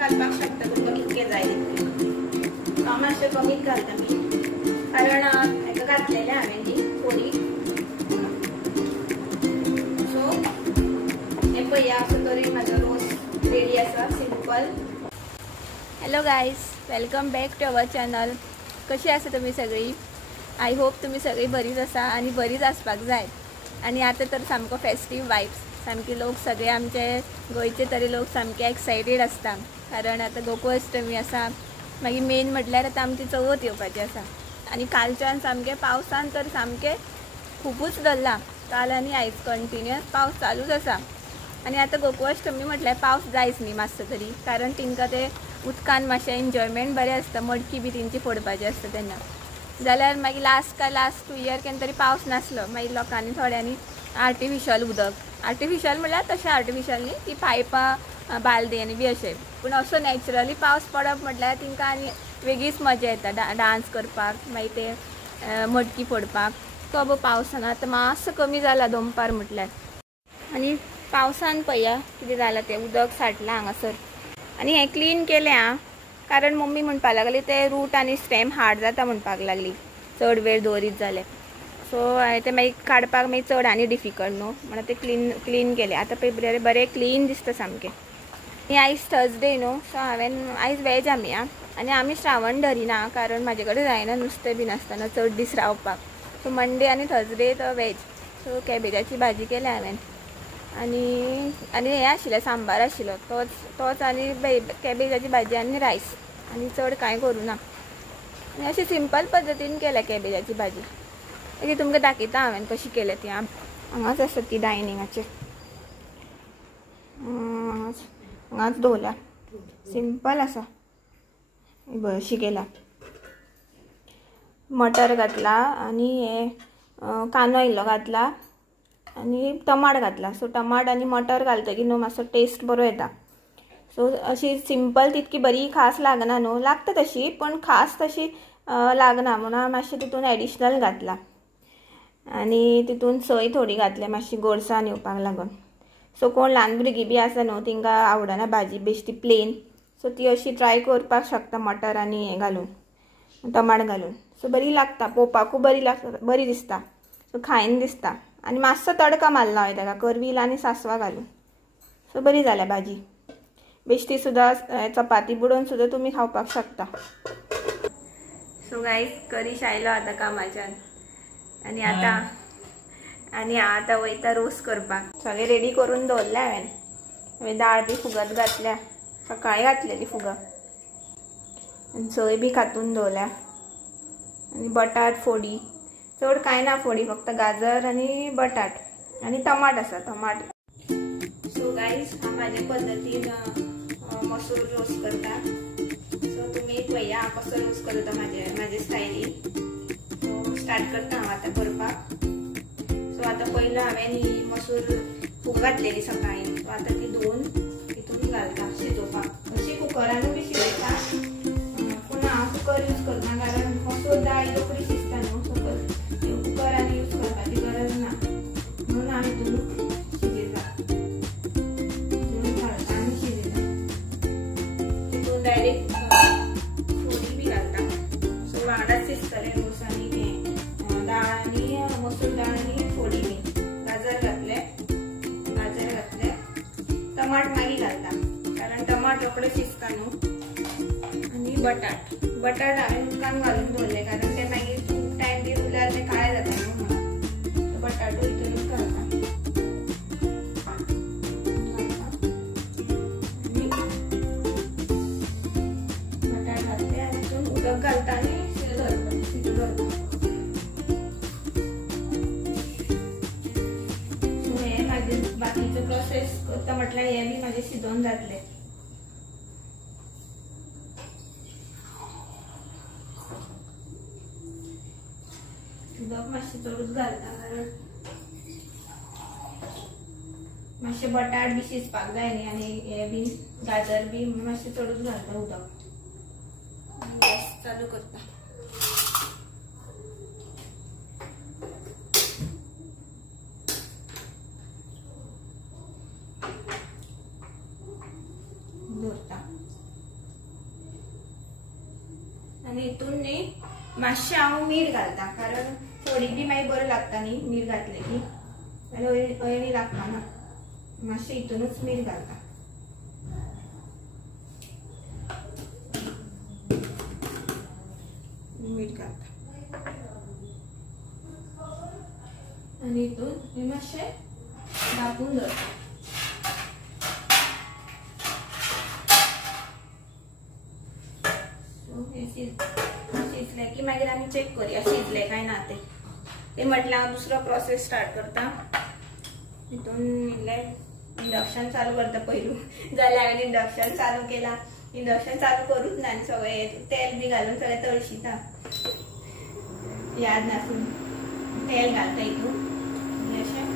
घालपाक शकता तुमकां कितके जाय तितके। हांव मातशें कमीच घालता मी, कारण हेका घातलेले हांवें न्ही फोडी। सो हे पळया असो तरेन म्हाजो रोस रेडी आसा, simple. Hello guys, welcome back to our channel. कशी आसा तुमी सगळी? आय होप तुमी सगळी बरीच आसा आनी बरीच आसपाक जाय। आनी आतां तर सामको फेस्टीव वायब्स, सामके लोक सगळे आमचे गोंयचे तरी लोक सामके एक्सायटेड आसता, कारण आतां गोकुळाष्टमी आसा, मागीर मेन म्हटल्यार आतां आमची चवथ येवपाची आसा। आनी कालच्यान सामके पावसान तर सामके खूबच धरला, काल आनी आयज कंटिन्युअस पावस चालूच आसा। आनी आतां गोकुळाष्टमी म्हटल्यार पावस जायच न्ही मातसो तरी, कारण तिंकां ते उदकान मातशें एन्जॉयमेंट बरें आसता, मडकी बी तेंची फोडपाची आसता तेन्ना। जाल्यार मागीर लास्ट 2 इयर केन्ना तरी पावस नासलो, मागीर लोकांनी थोड्यांनी आर्टिफिशल उदक, आर्टिफिशल म्हळ्यार तशें आर्टिफिशल न्ही, ती पायपां बालदेनी बी अशें, पूण असो नॅचरली पावस पडप म्हटल्यार तिंकां आनी वेगळीच मजा येता डान्स करपाक, मागीर ते मडकी फोडपाक। तो बो पावसान आतां मातसो कमी जाला दनपार म्हटल्यार। आनी पावसान पळया कितें जालां, तें उदक साठलां हांगासर। आनी हें क्लीन केलें आं, कारण मम्मी म्हणपाक लागली ते रूट आनी स्टेम हार्ड जाता म्हणपाक लागली चड वेळ दवरीत जाल्यार। सो हांवें ते मागीर काडपाक मागीर चड आनी डिफिकल्ट न्हू म्हणून ते क्लीन केले। आतां पळय बरें क्लीन दिसता सामकें। आनी आयज थर्सडे न्हू, सो हांवें आयज वॅज आमी आनी आमी श्रावण धरिना, कारण म्हाजे कडेन जायना नुस्तें बीन आसतना चड दीस रावपाक। सो मंडे आनी थर्सडे तो वॅज। सो कॅबेजाची भाजी केली हांवें, आनी हें आशिल्लें सांबार आशिल्लो, तोच आनी कॅबेजाची भाजी आनी रायस, आनी चड कांय करूं ना। आनी अशी सिंपल पद्दतीन केल्या कॅबेजाची भाजी। ती तुमकां दाखयता हांवें कशी केल्या ती। हांगाच आसा ती डायनिंगाचेर, हांगाच दवरल्या, सिंपल आसा। अशी केल्या, मटर घातला आनी हे कांदो इल्लो घातला आनी टमाट घातला। सो टमाट आनी मटर घालतकीर न्हू मातसो टेस्ट बरो येता। सो अशी सिंपल तितकी बरी खास लागना न्हू, लागता तशी पण खास तशी लागना, म्हणून हांव मातशें तितून एडिशनल घातला। आनी तितून सोय थोडी घातल्या मातशी गोडसाण येवपाक लागून। सो कोण ल्हान भुरगीं बी आसा न्हू, तिंकां आवडना भाजी बेश्टी प्लेन, सो ती अशी ट्राय करपाक शकता मटर आनी हें घालून, टमाट घालून। सो बरी लागता, पळोवपाकूय बरी लागता, बरी दिसता, सो खायन दिसता। आनी मातसो तडका मारला हांवें ताका करवील आनी सासवां घालून। सो बरी जाल्या भाजी, बेश्टी सुद्दां चपाती बुडोवन सुद्दां तुमी खावपाक शकता। सो गायज करीश आयलो आतां कामाच्यान, आनी आतां वयता रोस करपाक। सगळें रेडी करून दवरलें हांवें दाळ बी फुगत घातल्या, सकाळीं घातलेली फुगत, आनी सोय बी कांतून दवरल्या, आनी बटाट फोडी, चड कांय ना फोडी, फक्त गाजर आनी बटाट आनी टमाट आसा, टमाट। सो गायज हांव म्हाजे पद्दतीन मसूर रोस करता। सो तुमी पळया कसो रोस करता म्हाजे स्टायलीन। सो स्टार्ट करता हांव आतां करपाक। सो आतां पयलो हांवें ही मसूर फुगो घातलेली सकाळीं, सो आतां ती धुवन तितून घालता शिजोवपाक। अशी कुकरानूय बी शिजयता, पूण हांव कुकर यूज करना, कारण मसूर दाळ रोखडी शिजता न्हू, सो कुकरान यूज करपाची गरज ना, म्हणून हांव हितून शिजयता, हितून घालता आनी शिजयता। हितून डायरेक्ट फोडी बी घालता, सो वांगडाच शिजतलें रोस आनी हें दाळ आनी मसूर दाळ आनी फोडी बी। गाजर घातले, टमाट मागीर घालता, कारण टमाट रोखडें शिजता न्हू। आनी बटाट हांवें उदकान घालून दवरले, कारण ते मागीर खूब टायम बी उरल्यार ते काळे जाता न्हू, म्हणून बटाटूय हितूनच घालता। बटाट घालते आनी हितून उदक घालता आनी शिजू दवरता। सो हे म्हाजे बाकीचो प्रोसेस करता म्हटल्यार हे बी म्हाजे शिजोवन जातले। उदक मातशें चडूच घालता, कारण मातशे बटाट बी शिजपाक जाय न्ही, आनी हे बी गाजर बी मातशें चडूच घालता उदक। गॅस चालू करता। दवरता आणि इथून न्ही मातशें हांव मीठ घालता, कारण थोडी बी मागीर बरं लागता न्ही मीठ घातलें की, जाल्यार अळणी लागपाना. मातशें हितूनच मीठ घालता. मीठ घालता आणि हितून हे मातशें धापून दवरता. शिजले की मागीर आमी चेक करूया शिजले काय ना ते म्हटल्यार हांव दुसरो प्रोसेस स्टार्ट करता. हितून इंडक्शन चालू करता पयलू. जाल्यार हांवें इंडक्शन चालू केला. इंडक्शन चालू करूच ना आनी सगळें तेल बी घालून सगळें तळशिता. याद नासून तेल घालता हितून अशें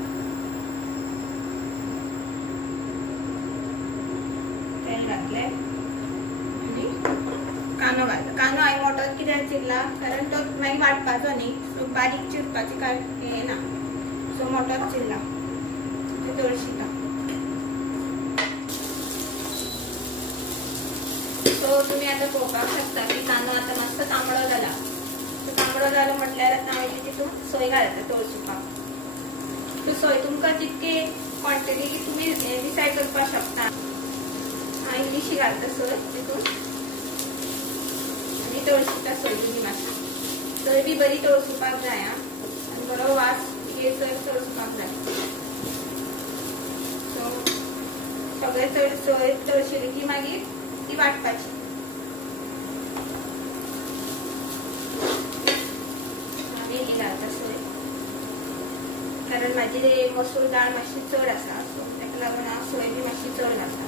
तेल घातलें आनी कांदो घालता. कांदो हांवें मोठोच कित्याक चिरला, कारण तो मागीर वांटपाचो न्ही, सो बारीक चिरपाची कांय हें ना, सो मोठोच चिरला. तो तळशिता. सो तुमी आतां पळोवपाक शकता की कांदो आतां मस्त तांबडो जाला. सो तांबडो जालो म्हटल्यार आतां हांवें तितून सोय घालता तळसुपाक. सो सोय तुमकां जितके क्वॉन्टिटी तुमी डिसायड करपाक शकता. हांव इल्लीशी घालता सोय तितून आनी तळशिता सोय तुमी मातशी. सोय बी बरी तळसुपाक जाय आनी बरो वास येसर तळसुपाक जाय. सो सगळें सोय तळशिली की मागीर ती वांटपाची. हांवें घालता सोय, कारण म्हाजी मसूर दाळ मातशी चड आसा, सो ताका लागून हांव सोय बी मातशी चड घालता.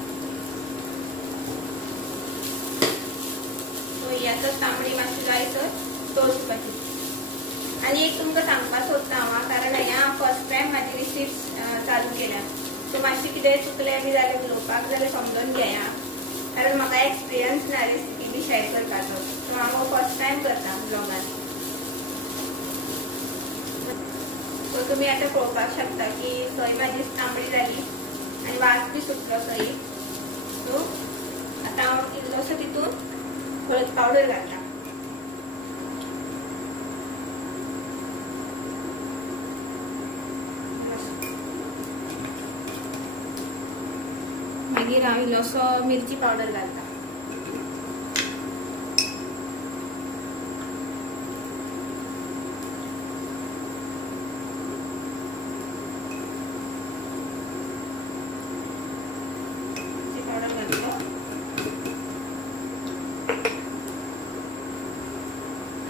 सो ही आतां तांबडी मातशी जाय तर तळसुपाची. आनी एक तुमकां सांगपाक सोदता हांव, कारण हांवें फर्स्ट टायम म्हाजी रेसिप्स चालू केल्या. सो मातशें कितें चुकलें बी जाल्यार उलोवपाक जाल्यार समजून घेया, कारण म्हाका एक्सपिरियन्स ना रेसिपी बी शेअर करपाचो. सो हांव फर्स्ट टायम करता ब्लॉगान. सो तुमी आतां पळोवपाक शकता की सोय म्हाजी तांबडी जाली आनी वास बी सुटलो सोयी. सो आतां हांव इल्लोसो तितून हळद पावडर घालता. मागीर हांव इल्लोसो मिरची पावडर घालता.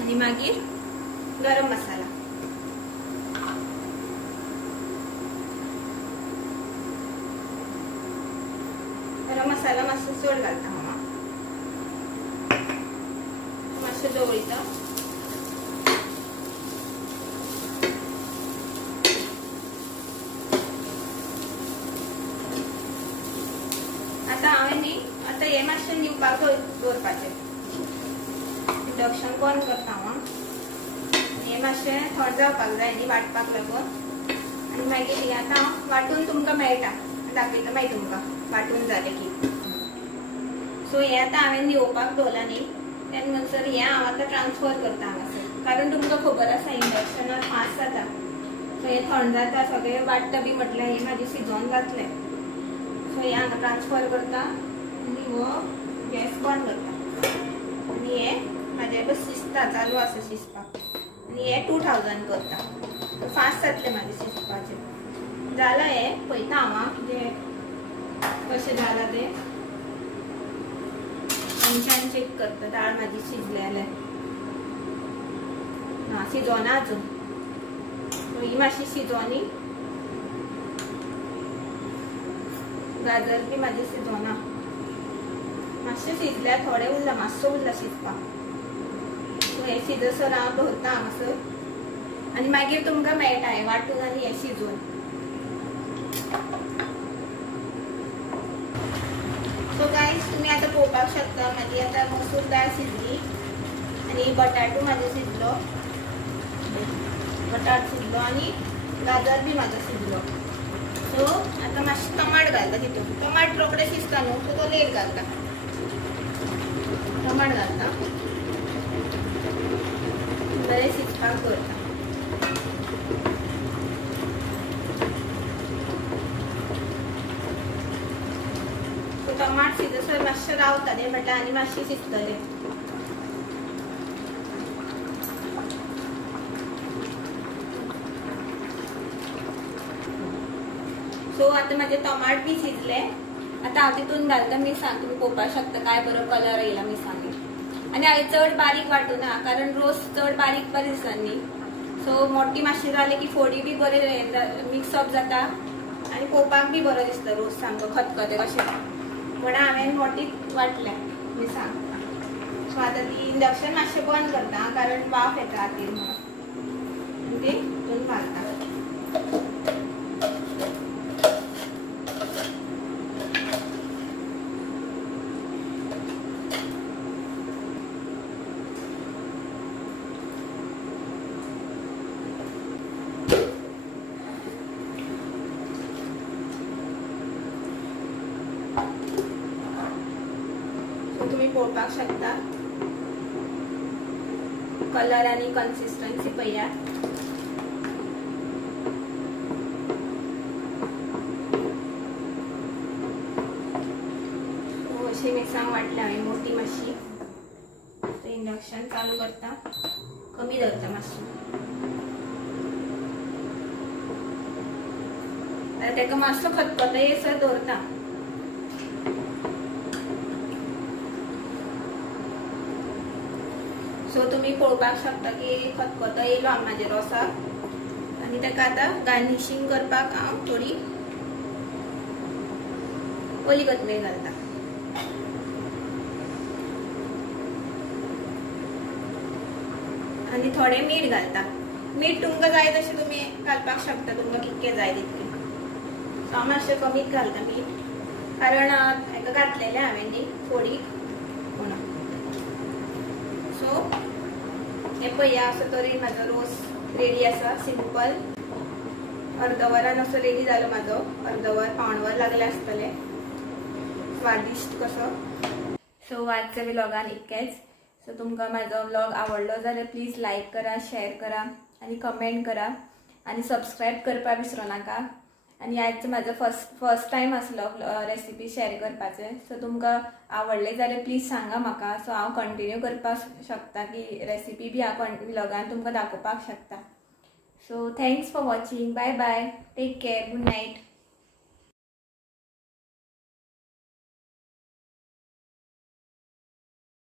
आणि मागीर गरम मसाला. गरम मसाला मातसो चड घालता हांव. मातशें दवळीता. आतां हांवें न्ही आतां हें मातशें निवपाक दवरपाचें. इंडक्शन बंद करता हांव. हें मातशें थंड जावपाक जाय न्ही वांटपाक लागून. आनी मागीर हें आतां वांटून तुमकां मेळटा, दाखयता मागीर तुमकां वांटून जालें की. सो हें आतां हांवें निवपाक दवरला न्ही, तेन्ना म्हणसर हें हांव आतां ट्रान्सफर करता हांगासर, कारण तुमकां खबर आसा इंडक्शनार फास्ट जाता. सो हें थंड जाता, सगळें वांट्टा बी म्हटल्यार हें म्हाजें शिजोवन जातलें. सो हें हांगा ट्रान्सफर करता आनी हो गॅस बंद करता. आनी हें म्हाजें शिजता, चालू आसा शिजपाक. आनी हें 2000 करता. फास्ट जातलें म्हाजें शिजपाचें. जालां हें पळयता हांव कितें कशें जालां तें. मनशान चेक करता दाळ म्हाजी शिजले जाल्यार. ना शिजोना अजून. ही मातशी शिजोनी. गाजर बी म्हाजी शिजोना. मातशें शिजल्यार थोडें उरला, मातसो उरला शिजपाक. सो हें शिजसर हांव दवरता हांगासर आनी मागीर तुमकां मेळटा हें वांटून आनी हें शिजोवन. सो गायज तुमी आतां पळोवपाक शकता म्हाजी आतां मसूर दाळ शिजली आनी बटाटो म्हाजो शिजलो. बटाट शिजलो आनी गाजर बी म्हाजो शिजलो. सो आतां मातशें टमाट घालता तितून. टमाट रोखडें शिजता न्हू, सो तो लेट घालता. टमाट घालता पोळपाक करता। टमाट शिजसर मातशें रावतले म्हटल्यार आनी मातशें शिजतले। सो आता माझे टमाट बी शिजले। आता हांव तितून घालता मिरसांग। तुम्ही पळोवपाक शकता काय बरो कलर येयला मिरसांगे। आनी हांवें चड बारीक वांटूना कारण रोस चड बारीक बरें दिसना न्ही। सो मोठी मातशी जाली की फोडी बी बरे मिक्सअप जाता आनी पळोवपाक बी बरो दिसता रोस सामको खतखते कशें। पण हांवें मोठी वाटल्या मिरसांग। सो आता ती इंडक्शन मातशें बंद करता कारण वाफ येता हातीर म्हणून ती तितून घालता। तुम्ही पळोवपाक शकता कलर आणि कन्सिस्टन्सी पळया। अशी मिरसांग वाटल्या हांवें मोठी मातशी। इंडक्शन चालू करता कमी धरता मातशें। तेका मातसो खतखतो येसर दवरता। सो तुम्ही पळोवपाक शकता की खतखतो येयलो म्हाज्या रोसाक आनी ताका आतां गार्निशिंग करपाक हांव थोडी ओली कोथमीर घालता। आनी थोडे मीठ घालता। मीठ तुमकां जाय तशें तुमी घालपाक शकता तुमकां कितके जाय तितके। सो हांव मातशें कमीच घालता मीठ कारण हाका घातलेलें हांवें न्ही फोडीक म्हणून। सो हे पळया असो तरेन म्हाजो रोस रेडी आसा सिंपल। अर्द वरान असो रेडी जालो म्हाजो। अर्द वर पावण वर लागले आसतले। स्वादिष्ट कसो। सो आजच्या व्लॉगान इतकेंच। सो तुमकां म्हाजो व्लॉग आवडलो जाल्यार प्लीज लायक करा, शेअर करा आनी कमेंट करा आनी सबस्क्राईब करपाक विसरू नाका। आनी आज म्हाजो फर्स्ट टाइम आसलो रेसिपी शेअर करपाचे। सो तुमकां आवडले जाल्यार प्लीज सांगा म्हाका। सो हांव कंटिन्यू करपाक शकता की रेसिपी बी हांव व्लॉगान तुमकां दाखोवपाक शकता। So thanks for watching. Bye bye, take care, good night.